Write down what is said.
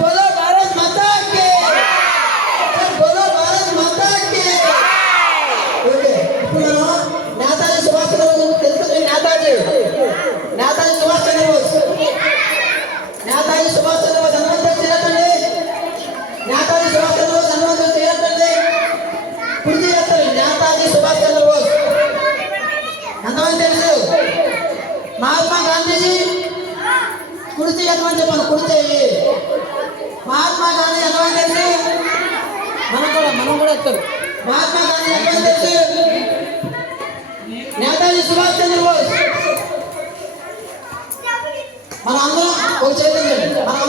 बोलो भारत माता की, बोलो भारत माता की। ఓకే, ఇప్పుడు మనం నేతాజీ సుభాష్ చంద్రబోస్ తెలుస్తుంది. నేతాజీ సుభాష్ చంద్రబోస్, నేతాజీ సుభాష్ చంద్రబోస్ హనుమంతుడు చేరటండి. నేతాజీ సుభాష్ చంద్రబోస్ హనుమంతుడు చేరటండి. కుర్చీ చేస్తారు. నేతాజీ సుభాష్ చంద్రబోస్ ఎంతమంది తెలుసు? మహాత్మా గాంధీజీ కుర్చీ ఎంతమంది చెప్పాను? కుర్చీ. మహాత్మా గాంధీ ఎంతమంది తెలుసు? మనం కూడా ఎత్తారు. మహాత్మా గాంధీ ఎంతమంది తెలుసు? నేతాజీ సుభాష్ చంద్రబోస్. మనం అందరం ఒక చైతన్యం. మనం